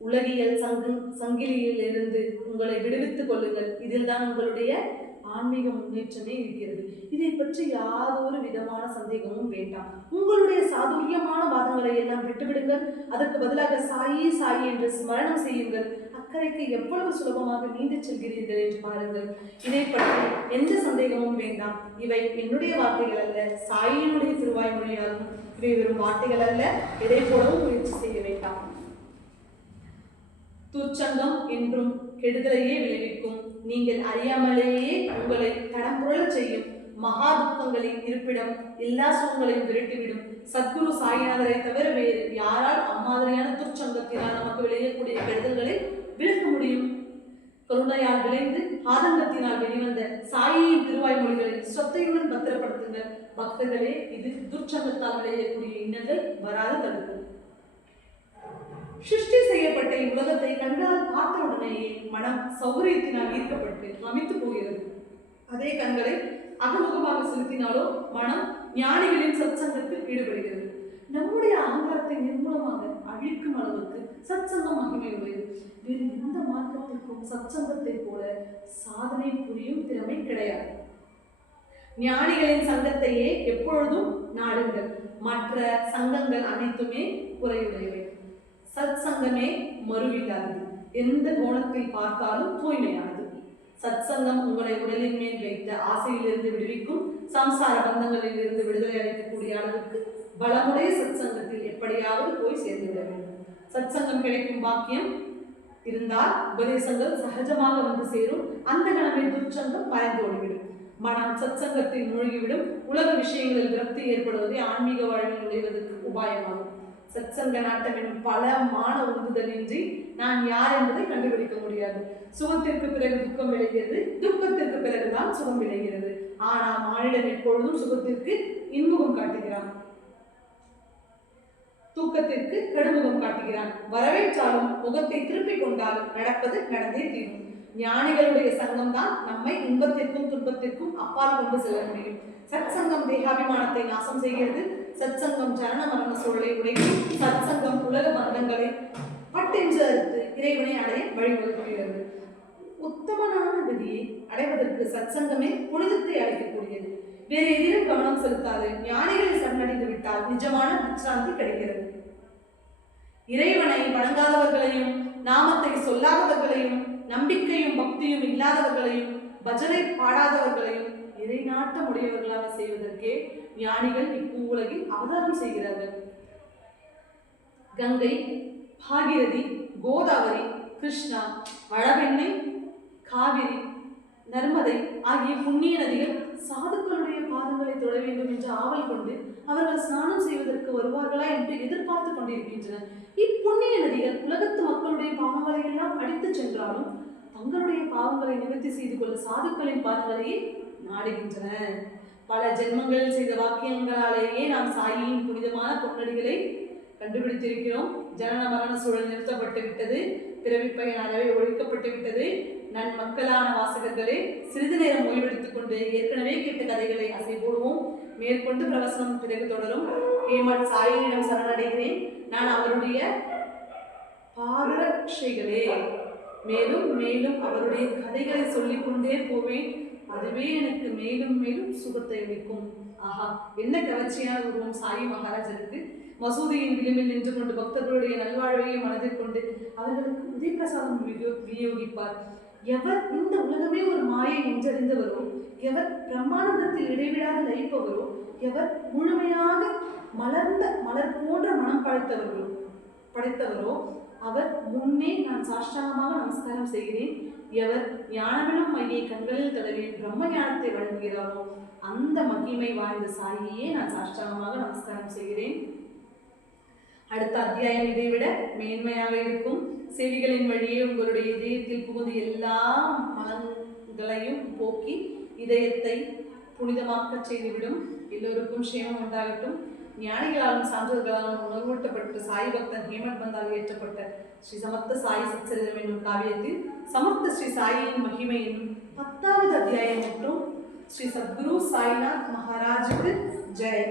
உலகியல் சங்கிலியில் இருந்து உங்களை விடுவித்துக் கொள்ளுங்கள். இதில் தான் உங்களுடைய ஆன்மீக முன்னேற்றமே இருக்கிறது. இதை பற்றி யாதொரு விதமான சந்தேகமும் வேண்டாம். உங்களுடைய சாதுரியமான வாதங்களை எல்லாம் விட்டுவிடுங்கள். அதற்கு பதிலாக சாயி சாயி என்று ஸ்மரணம் செய்யுங்கள். அக்கறைக்கு எவ்வளவு சுலபமாக நீந்து செல்கிறீர்கள் என்று பாருங்கள். இதை பற்றி எந்த சந்தேகமும் வேண்டாம். இவை என்னுடைய வார்த்தைகள் அல்ல, சாயினுடைய திருவாய்மொழியாகும். இவை வெறும் வார்த்தைகள் அல்ல, எதை போலவும் முயற்சி செய்ய வேண்டாம். துர்ச்சங்கம் என்றும் கெடுதலையே விளைவிக்கும். நீங்கள் அறியாமலேயே உங்களை தடம்புரளச் செய்யும் மகா துக்கங்களின் இருப்பிடம் எல்லா சூழ்நிலையும் விரட்டிவிடும். சத்குரு சாயிநாதரை தவிர வேறு யாரால் அம்மாதிரியான துர்ச்சங்கத்தினால் நமக்கு விளையக்கூடிய கெடுதல்களை விளக்க முடியும்? கருணையால் விளைந்து ஆதங்கத்தினால் வெளிவந்த சாயியின் திருவாய்மொழிகளை சொத்தையுடன் பத்திரப்படுத்துங்கள் பக்தர்களே. இது துர்ச்சங்கத்தால் விளையக்கூடிய இன்னல்கள் வராது தடுக்கும். சிருஷ்டி செய்யப்பட்ட இவ்வுலகத்தை கண்களால் பார்த்த உடனேயே மனம் சௌகரியத்தினால் ஈர்க்கப்பட்டு ரமித்து போகிறது. அதே கண்களை அகமுகமாக செலுத்தினாலோ மனம் ஞானிகளின் சத்சங்கத்தில் ஈடுபடுகிறது. நம்முடைய அகங்காரத்தை நிர்மூலமாக அழிக்கும் அளவுக்கு சத்சங்கம் மகிமை உள்ளது. வேறு எந்த மார்க்கத்திற்கும் சத்சங்கத்தை போல சாதனை புரியும் திறமை கிடையாது. ஞானிகளின் சங்கத்தையே எப்பொழுதும் நாடுங்கள். மற்ற சங்கங்கள் அனைத்துமே குறையுடையவை. சத் சங்கமே மறுவில்லாதது. எந்த கோணத்தில் பார்த்தாலும் தூய்மையானது. சத் சங்கம் உங்களை உடலின் மேல் வைத்த ஆசையிலிருந்து விடுவிக்கும். சம்சார பந்தங்களில் இருந்து விடுதலை அளிக்கக்கூடிய அளவுக்கு பலமுடைய சத் சங்கத்தில் எப்படியாவது போய் சேர்ந்துவிட வேண்டும். சத் சங்கம் கிடைக்கும் பாக்கியம் இருந்தால் உபதேசங்கள் சகஜமாக வந்து சேரும். அந்த கணமே துர்ச்சங்கம் மறைந்தோடிவிடும். மனம் சத் சங்கத்தில் மூழ்கிவிடும். உலக விஷயங்களில் விரக்தி ஏற்படுவதை ஆன்மீக வாழ்வில் நுழைவதற்கு உபாயமாகும். சத்சங்க நாட்டம் என்னும் பலமான உந்துதலின்றி நான் யார் என்பதை கண்டுபிடிக்க முடியாது. சுகத்திற்கு பிறகு துக்கம் விளைகிறது, துக்கத்திற்கு பிறகுதான் சுகம் விளைகிறது. ஆனால் மானிடன் எப்பொழுதும் சுகத்திற்கு இன்முகம் காட்டுகிறான், தூக்கத்திற்கு கடுமுகம் காட்டுகிறான். வரவேற்றாலும் முகத்தை திருப்பிக் கொண்டாலும் நடப்பது நடந்தே தீரும். ஞானிகளுடைய சங்கம் தான் நம்மை இன்பத்திற்கும் துன்பத்திற்கும் அப்பால் கொண்டு செல்ல முடியும். சத் சங்கம் தேகாபிமானத்தை நாசம் செய்கிறது. சத் சங்கம் ஜனன மரண சூழலை உடைக்கும். சத் சங்கம் உலக பந்தங்களை பட்டென்று அறுத்து இறைவனை அடைய வழிவகுக்கிறது. உத்தமனான கதியை அடைவதற்கு சத் சங்கமே புனிதத்தை அளிக்கக்கூடியது. வேறு எதிலும் கவனம் செலுத்தாது ஞானிகளை சரணடைந்து விட்டால் நிஜமான விச்ராந்தி கிடைக்கிறது. இறைவனை வணங்காதவர்களையும் நாமத்தை சொல்லாதவர்களையும் நம்பிக்கையும் பக்தியும் இல்லாதவர்களையும் பஜனை பாடாதவர்களையும் இறை நாட்டம் உடையவர்களாக செய்வதற்கே ஞானிகள் இப்பூவுலகில் அவதாரம் செய்கிறார்கள். கங்கை, பாகிரதி, கோதாவரி, கிருஷ்ணா, வடபெண்ணை, காவிரி, நர்மதை ஆகிய புண்ணிய நதிகள் சாதுக்களுடைய பாதங்களை தொட வேண்டும் என்று ஆவல் கொண்டு அவர்கள் ஸ்நானம் செய்வதற்கு வருவார்களா என்று எதிர்பார்த்து கொண்டிருக்கின்றன. இப்புண்ணிய நதிகள் உலகத்து மக்களுடைய பாவங்களை எல்லாம் அடித்து சென்றாலும் தங்களுடைய பாவங்களை நிவர்த்தி செய்து கொள்ள சாதுக்களின் பாதங்களையே நாடுகின்றன. பல ஜென்மங்களில் செய்த வாக்கியங்களாலேயே நாம் சாயியின் புனிதமான பொன்னடிகளை கண்டுபிடித்திருக்கிறோம். ஜனன மரண சூழல் நிறுத்தப்பட்டு விட்டது. பிறவிப்பயன் அறவே ஒழிக்கப்பட்டு விட்டது. மக்களான வாசகர்களே, சிறிது நேரம் ஓய்வெடுத்துக் கொண்டு ஏற்கனவே கேட்ட கதைகளை அசை போடுவோம். மேற்கொண்டு பிரவசனம் பிறகு தொடரும். ஹேமட் சாயினிடம் சரணடைகிறேன். நான் அவருடைய பாதரட்சைகளே. மேலும் மேலும் அவருடைய கதைகளை சொல்லிக் கொண்டே போவேன். அதுவே எனக்கு மேலும் மேலும் சுகத்தை அளிக்கும். ஆஹா, என்ன கவர்ச்சியான உருவம் சாயி மகாராஜருக்கு! மசூதியின் விளிம்பில் நின்று கொண்டு பக்தர்களுடைய நல்வாழ்வையை மனதில் கொண்டு அவர்களுக்கு உதய பிரசாதம் விநியோகிப்பார். எவர் இந்த உலகமே ஒரு மாயை என்றறிந்தவரோ, எவர் பிரம்மானந்தத்தில் இடைவிடாது லயிப்பவரோ, எவர் முழுமையாக மலர்ந்த மலர் போன்ற மனம் படைத்தவரோ அவர் முன்னே நான் சாஷ்டாங்கமாக நமஸ்காரம் செய்கிறேன். எவர் ஞானமெனும் மையை கண்களில் தடவி பிரம்ம ஞானத்தை வழங்குகிறாரோ அந்த மகிமை வாய்ந்த சாயியே நான் சாஷ்டாங்கமாக நமஸ்காரம் செய்கிறேன். அடுத்த அத்தியாயம் இதைவிட மேன்மையாக இருக்கும். செவிகளின் வழியே உங்களுடைய இதயத்தில் புகுந்து எல்லா மனங்களையும் போக்கி இதயத்தை புனிதமாக்க செய்துவிடும். எல்லோருக்கும் சேமம் உண்டாகட்டும். ஞானிகளாலும் சான்றோர்களாலும் உணர்வூட்டப்பட்டு சாய் பக்தன் ஹேமட் பந்தால் இயற்றப்பட்ட ஸ்ரீ சமர்த்த சாய் சச்சரிதம் என்னும் காவியத்தில் சமர்த்த ஸ்ரீ சாயின் மகிமை என்னும் 10வது அத்தியாயம் மற்றும் ஸ்ரீ சத்குரு சாய்நாத் மகாராஜுக்கு ஜெய்.